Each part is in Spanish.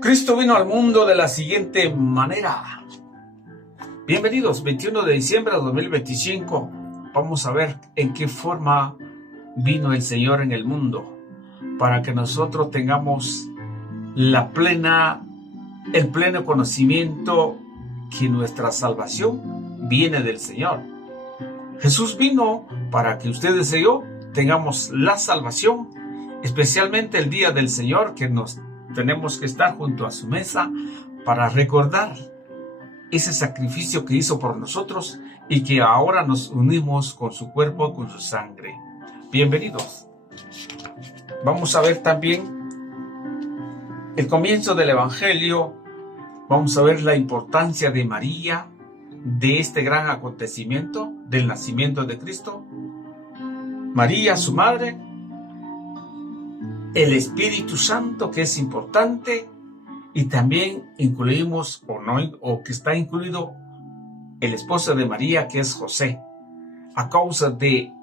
Cristo vino al mundo de la siguiente manera. Bienvenidos, 21 de diciembre de 2025. Vamos a ver en qué forma vino el Señor en el mundo para que nosotros tengamos el pleno conocimiento que nuestra salvación viene del Señor. Jesús vino para que ustedes y yo tengamos la salvación, especialmente el día del Señor, que nos tenemos que estar junto a su mesa para recordar ese sacrificio que hizo por nosotros y que ahora nos unimos con su cuerpo, con su sangre. Bienvenidos. Vamos a ver también el comienzo del Evangelio. Vamos a ver la importancia de María, de este gran acontecimiento del nacimiento de Cristo. María, su madre, el Espíritu Santo, que es importante, y también incluimos o que está incluido el esposo de María, que es José, a causa de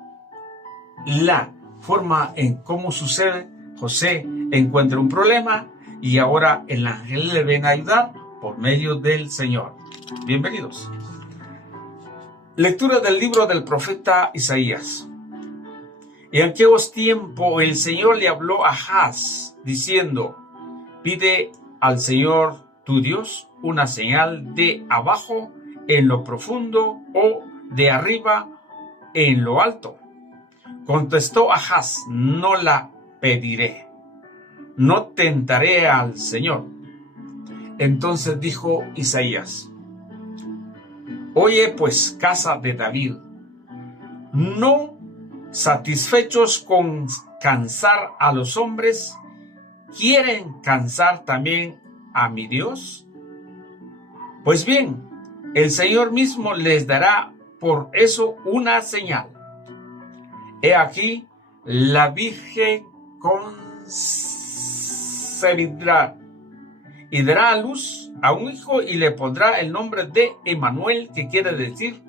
la forma en cómo sucede. José encuentra un problema y ahora el ángel le viene a ayudar por medio del Señor. Bienvenidos. Lectura del libro del profeta Isaías. En aquellos tiempos el Señor le habló a Ahaz, diciendo: pide al Señor tu Dios una señal de abajo en lo profundo o de arriba en lo alto. Contestó Ahaz: no la pediré, no tentaré al Señor. Entonces dijo Isaías: oye pues, casa de David, ¿no satisfechos con cansar a los hombres, quieren cansar también a mi Dios? Pues bien, el Señor mismo les dará por eso una señal. He aquí, la Virgen concebirá y dará a luz a un hijo y le pondrá el nombre de Emmanuel, que quiere decir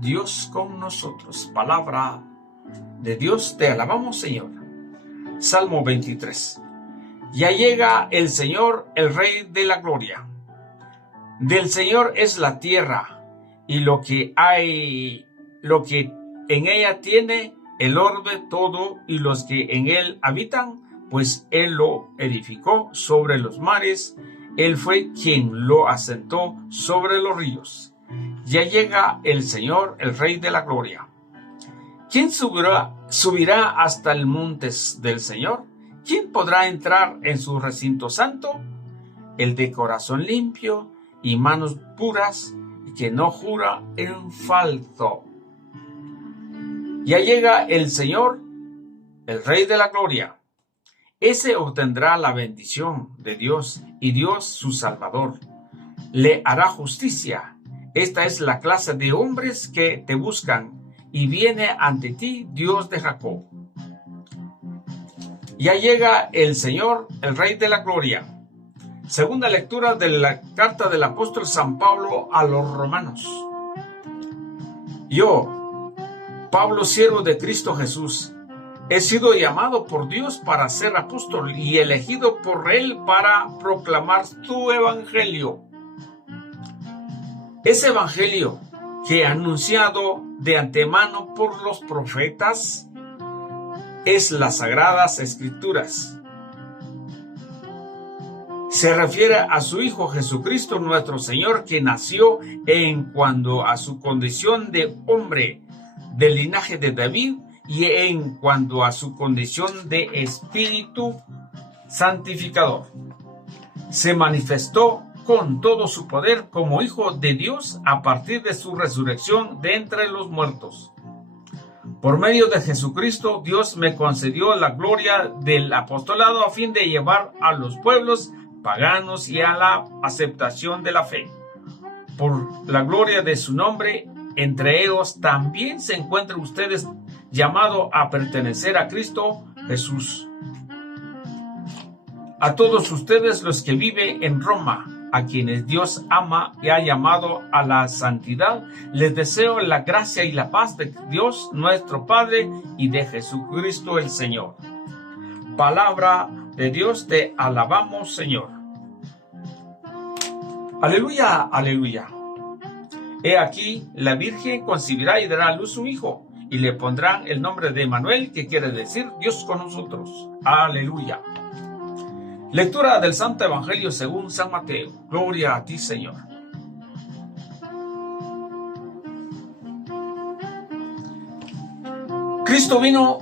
Dios con nosotros. Palabra de Dios, te alabamos, Señor. Salmo 23. Ya llega el Señor, el Rey de la gloria. Del Señor es la tierra y lo que en ella tiene, el orbe todo y los que en él habitan, pues él lo edificó sobre los mares, él fue quien lo asentó sobre los ríos. Ya llega el Señor, el Rey de la gloria. ¿Quién subirá hasta el monte del Señor? ¿Quién podrá entrar en su recinto santo? El de corazón limpio y manos puras, que no jura en falso. Ya llega el Señor, el Rey de la gloria. Ese obtendrá la bendición de Dios y Dios su Salvador le hará justicia. Esta es la clase de hombres que te buscan, y viene ante ti Dios de Jacob. Ya llega el Señor, el Rey de la gloria. Segunda lectura de la carta del apóstol San Pablo a los romanos. Yo, Pablo, siervo de Cristo Jesús, he sido llamado por Dios para ser apóstol y elegido por Él para proclamar su evangelio. Ese evangelio que he anunciado de antemano por los profetas es las Sagradas Escrituras. Se refiere a su Hijo Jesucristo nuestro Señor, que nació en cuanto a su condición de hombre del linaje de David y en cuanto a su condición de Espíritu Santificador. Se manifestó con todo su poder como Hijo de Dios a partir de su resurrección de entre los muertos. Por medio de Jesucristo, Dios me concedió la gloria del apostolado a fin de llevar a los pueblos paganos y a la aceptación de la fe. Por la gloria de su nombre, entre ellos también se encuentran ustedes llamados a pertenecer a Cristo Jesús. A todos ustedes los que viven en Roma, a quienes Dios ama y ha llamado a la santidad, les deseo la gracia y la paz de Dios nuestro Padre y de Jesucristo el Señor. Palabra de Dios, te alabamos, Señor. Aleluya, aleluya. He aquí, la Virgen concebirá y dará a luz un hijo, y le pondrán el nombre de Emmanuel, que quiere decir Dios con nosotros. Aleluya. Lectura del Santo Evangelio según San Mateo. Gloria a ti, Señor. Cristo vino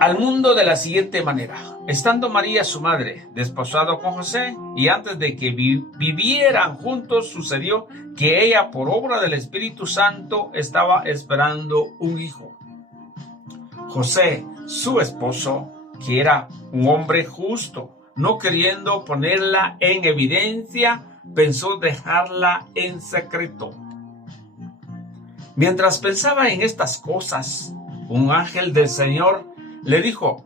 al mundo de la siguiente manera. Estando María, su madre, desposado con José, y antes de que vivieran juntos, sucedió que ella, por obra del Espíritu Santo, estaba esperando un hijo. José, su esposo, que era un hombre justo, no queriendo ponerla en evidencia, pensó dejarla en secreto. Mientras pensaba en estas cosas, un ángel del Señor le dijo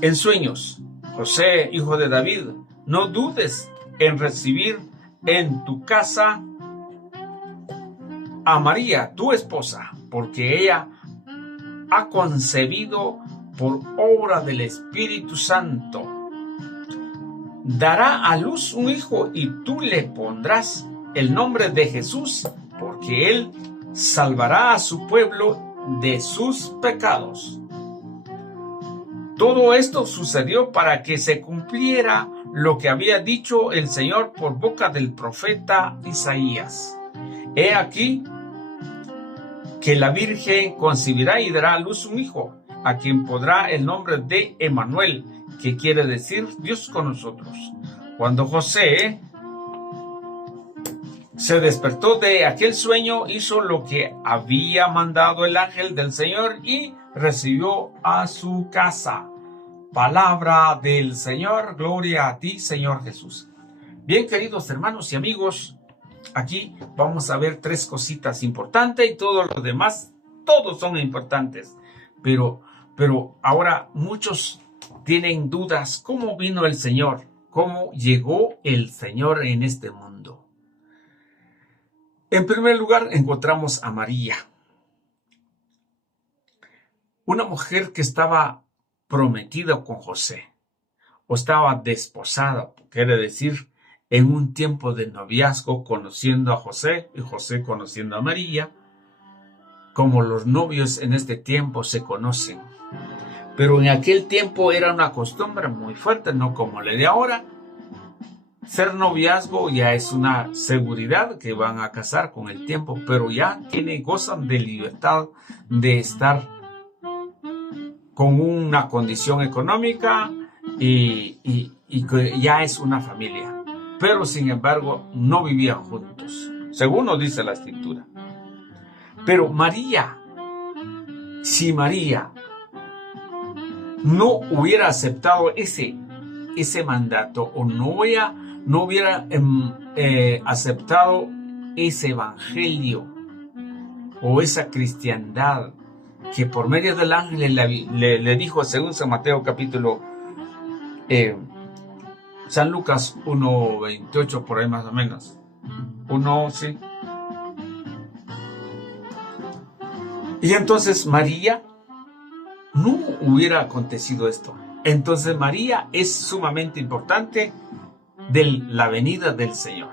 en sueños: José, hijo de David, no dudes en recibir en tu casa a María, tu esposa, porque ella ha concebido por obra del Espíritu Santo. Dará a luz un hijo y tú le pondrás el nombre de Jesús, porque él salvará a su pueblo de sus pecados. Todo esto sucedió para que se cumpliera lo que había dicho el Señor por boca del profeta Isaías. He aquí que la Virgen concebirá y dará a luz un hijo, a quien pondrá el nombre de Emmanuel, que quiere decir Dios con nosotros. Cuando José se despertó de aquel sueño, hizo lo que había mandado el ángel del Señor y recibió a su casa. Palabra del Señor, gloria a ti, Señor Jesús. Bien, queridos hermanos y amigos, aquí vamos a ver tres cositas importantes y todo lo demás, todos son importantes. Pero ahora muchos tienen dudas. ¿Cómo vino el Señor? ¿Cómo llegó el Señor en este mundo? En primer lugar, encontramos a María, una mujer que estaba prometida con José, o estaba desposada, quiere decir, en un tiempo de noviazgo, conociendo a José y José conociendo a María, como los novios en este tiempo se conocen. Pero en aquel tiempo era una costumbre muy fuerte, no como la de ahora. Ser noviazgo ya es una seguridad que van a casar con el tiempo, pero ya gozan de libertad de estar con una condición económica y que ya es una familia. Pero sin embargo no vivían juntos, según nos dice la Escritura. Pero María, si María no hubiera aceptado ese mandato o no hubiera aceptado ese evangelio o esa cristiandad que por medio del ángel le dijo, según San Mateo capítulo San Lucas 1:28, por ahí más o menos. Sí. Y entonces María no hubiera acontecido esto. Entonces María es sumamente importante de la venida del Señor.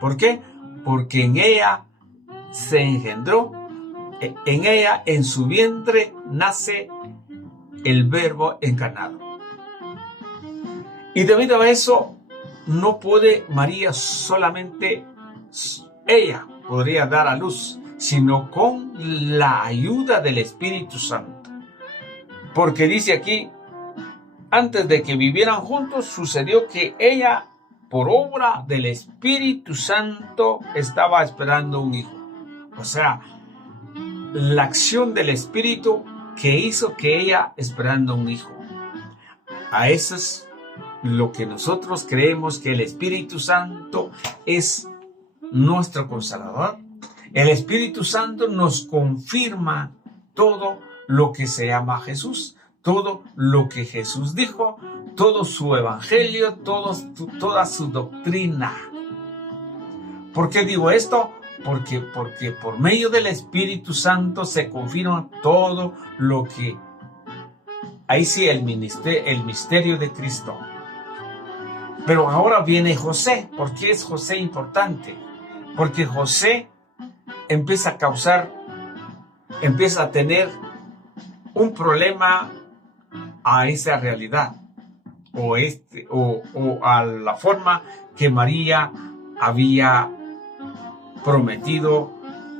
¿Por qué? Porque en ella se engendró, en ella, en su vientre, nace el Verbo encarnado. Y debido a eso, no puede María solamente, ella podría dar a luz, sino con la ayuda del Espíritu Santo. Porque dice aquí, antes de que vivieran juntos, sucedió que ella, por obra del Espíritu Santo, estaba esperando un hijo. O sea, la acción del Espíritu que hizo que ella esperando un hijo. A eso es lo que nosotros creemos, que el Espíritu Santo es nuestro Consolador. El Espíritu Santo nos confirma todo lo que se llama Jesús, todo lo que Jesús dijo, todo su evangelio, toda su doctrina. ¿Por qué digo esto? Porque por medio del Espíritu Santo se confirma todo lo que ahí sí el misterio de Cristo. Pero ahora viene José. ¿Por qué es José importante? Porque José empieza a tener un problema a esa realidad o a la forma que María había prometido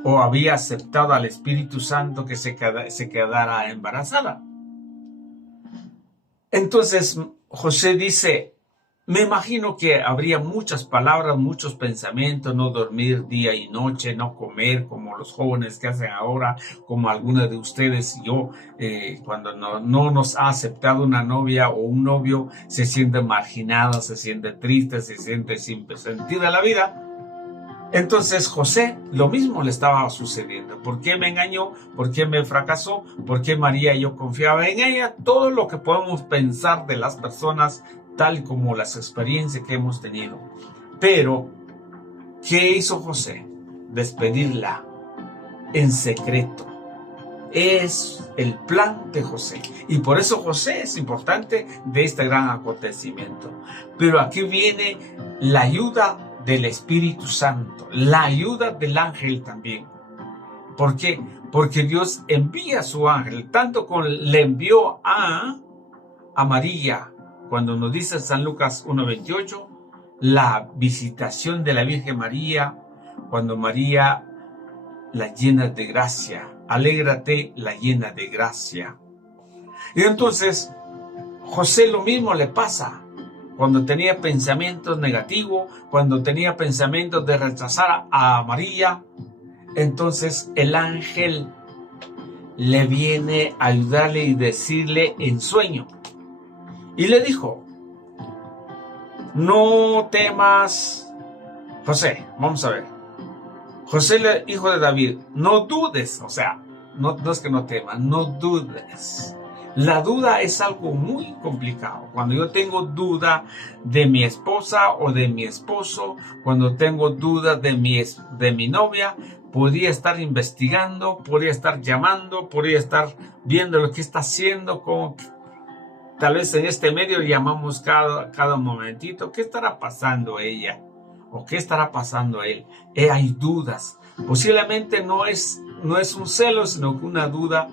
o había aceptado al Espíritu Santo que se quedara embarazada. Entonces José dice: me imagino que habría muchas palabras, muchos pensamientos, no dormir día y noche, no comer como los jóvenes que hacen ahora, como algunos de ustedes y yo, cuando no nos ha aceptado una novia o un novio, se siente marginado, se siente triste, se siente sin sentido en la vida. Entonces José, lo mismo le estaba sucediendo. ¿Por qué me engañó? ¿Por qué me fracasó? ¿Por qué María yo confiaba en ella? Todo lo que podemos pensar de las personas, tal como las experiencias que hemos tenido. Pero, ¿qué hizo José? Despedirla en secreto. Es el plan de José. Y por eso José es importante de este gran acontecimiento. Pero aquí viene la ayuda del Espíritu Santo, la ayuda del ángel también. ¿Por qué? Porque Dios envía a su ángel, tanto como le envió a María, cuando nos dice San Lucas 1:28, la visitación de la Virgen María, cuando María la llena de gracia, alégrate la llena de gracia. Y entonces José lo mismo le pasa. Cuando tenía pensamientos negativos, cuando tenía pensamientos de rechazar a María, entonces el ángel le viene a ayudarle y decirle en sueño. Y le dijo: no temas, José. Vamos a ver. José, hijo de David, no dudes. O sea, no es que no temas, no dudes. La duda es algo muy complicado. Cuando yo tengo duda de mi esposa o de mi esposo, cuando tengo duda de mi novia, podría estar investigando, podría estar llamando, podría estar viendo lo que está haciendo, como tal vez en este medio llamamos cada momentito. ¿Qué estará pasando ella? ¿O qué estará pasando él? Hay dudas. Posiblemente no es un celo, sino una duda.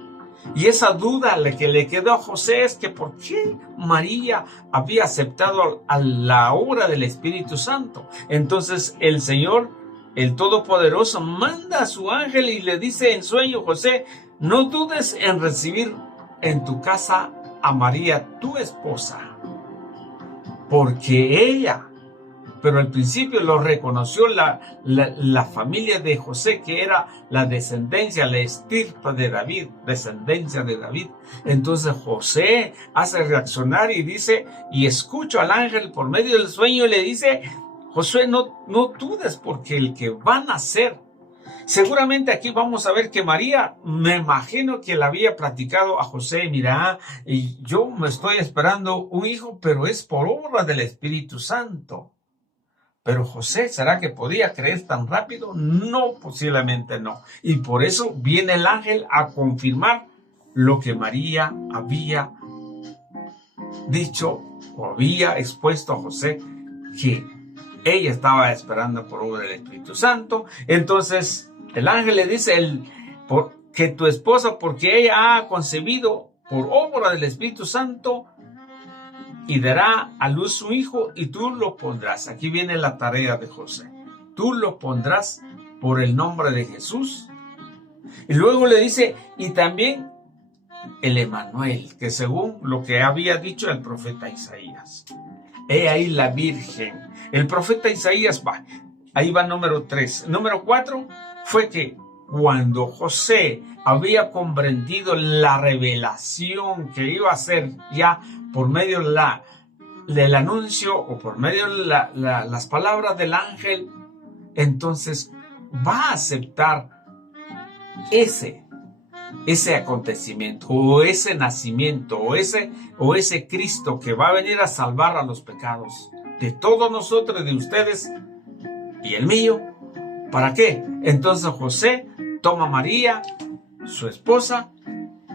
Y esa duda que le quedó a José es que ¿por qué María había aceptado a la obra del Espíritu Santo? Entonces el Señor, el Todopoderoso, manda a su ángel y le dice en sueño: José, no dudes en recibir en tu casa a María, tu esposa, porque ella... Pero al principio lo reconoció la familia de José, que era la descendencia, la estirpe de David, descendencia de David. Entonces José hace reaccionar y dice, y escucha al ángel por medio del sueño y le dice: Josué, no dudes, porque el que va a nacer. Seguramente aquí vamos a ver que María, me imagino que le había platicado a José: mira, yo me estoy esperando un hijo, pero es por obra del Espíritu Santo. Pero José, ¿será que podía creer tan rápido? No, posiblemente no. Y por eso viene el ángel a confirmar lo que María había dicho o había expuesto a José, que ella estaba esperando por obra del Espíritu Santo. Entonces el ángel le dice que tu esposa, porque ella ha concebido por obra del Espíritu Santo, y dará a luz su hijo, y tú lo pondrás. Aquí viene la tarea de José. Tú lo pondrás por el nombre de Jesús. Y luego le dice, y también el Emmanuel, que según lo que había dicho el profeta Isaías. He ahí la Virgen. El profeta Isaías ahí va número 3. Número 4 fue que cuando José había comprendido la revelación que iba a hacer ya por medio del anuncio o por medio de las palabras del ángel, entonces va a aceptar ese acontecimiento o ese nacimiento o ese Cristo que va a venir a salvar a los pecados de todos nosotros, de ustedes y el mío. ¿Para qué? Entonces José toma a María, su esposa,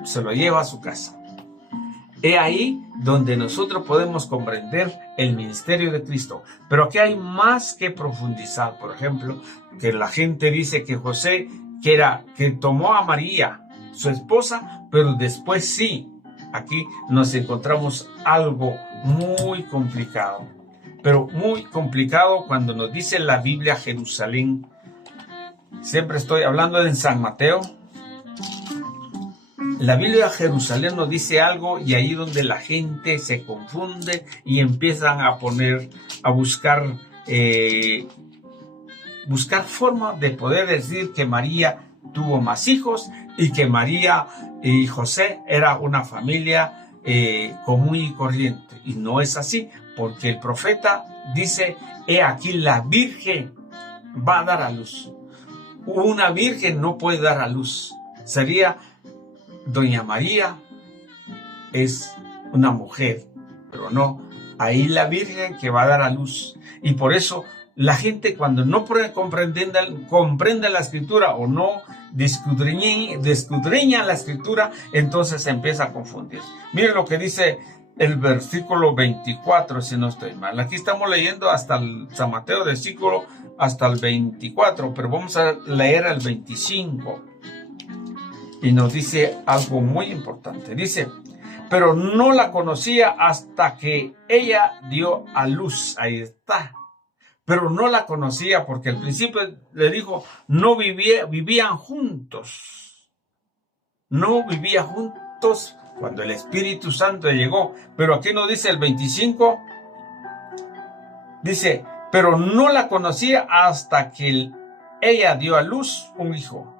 se lo lleva a su casa. He ahí donde nosotros podemos comprender el ministerio de Cristo. Pero aquí hay más que profundizar. Por ejemplo, que la gente dice que José que tomó a María, su esposa, pero después sí. Aquí nos encontramos algo muy complicado. Pero muy complicado cuando nos dice la Biblia Jerusalén. Siempre estoy hablando en San Mateo. La Biblia Jerusalén nos dice algo y ahí donde la gente se confunde y empiezan a buscar forma de poder decir que María tuvo más hijos y que María y José era una familia común y corriente. Y no es así, porque el profeta dice, he aquí la virgen va a dar a luz. Una virgen no puede dar a luz. Sería Doña María, es una mujer, pero no, ahí la virgen que va a dar a luz. Y por eso la gente cuando no comprende la escritura o no descudriña la escritura, entonces se empieza a confundir. Miren lo que dice el versículo 24, si no estoy mal. Aquí estamos leyendo hasta el San Mateo, versículo hasta el 24, pero vamos a leer el 25. Y nos dice algo muy importante. Dice, pero no la conocía hasta que ella dio a luz. Ahí está. Pero no la conocía porque al principio le dijo, no vivían juntos. No vivían juntos cuando el Espíritu Santo llegó. Pero aquí nos dice el 25. Dice, pero no la conocía hasta que ella dio a luz un hijo,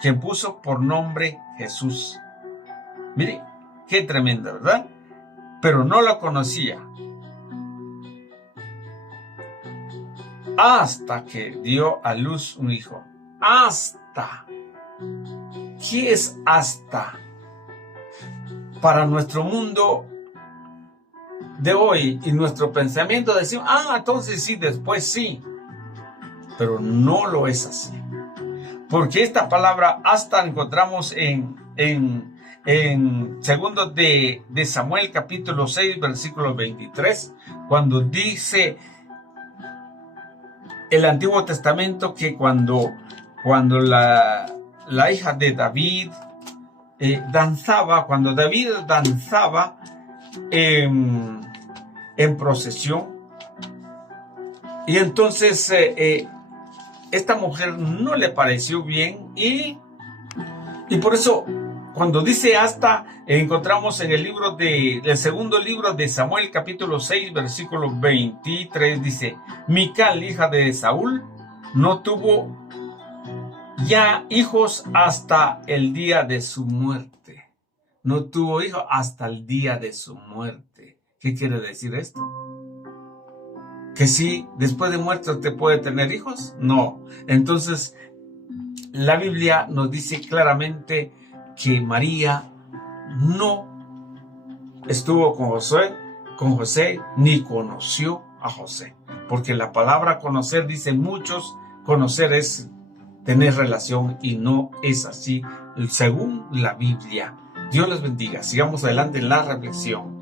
quien puso por nombre Jesús. Mire, qué tremenda, ¿verdad? Pero no la conocía hasta que dio a luz un hijo. Hasta. ¿Qué es hasta? Para nuestro mundo de hoy y nuestro pensamiento decimos, entonces sí, después sí. Pero no lo es así. Porque esta palabra hasta encontramos en segundo de Samuel capítulo 6 versículo 23, cuando dice el Antiguo Testamento que cuando la hija de David danzaba, cuando David danzaba en procesión, y entonces esta mujer no le pareció bien y por eso cuando dice hasta, encontramos en el segundo libro de Samuel capítulo 6 versículo 23, dice, Mical, hija de Saúl, no tuvo ya hijos hasta el día de su muerte. No tuvo hijos hasta el día de su muerte. ¿Qué quiere decir esto? ¿Que sí, después de muerto te puede tener hijos? No. Entonces, la Biblia nos dice claramente que María no estuvo con José, ni conoció a José. Porque la palabra conocer, dicen muchos, conocer es tener relación y no es así según la Biblia. Dios les bendiga. Sigamos adelante en la reflexión.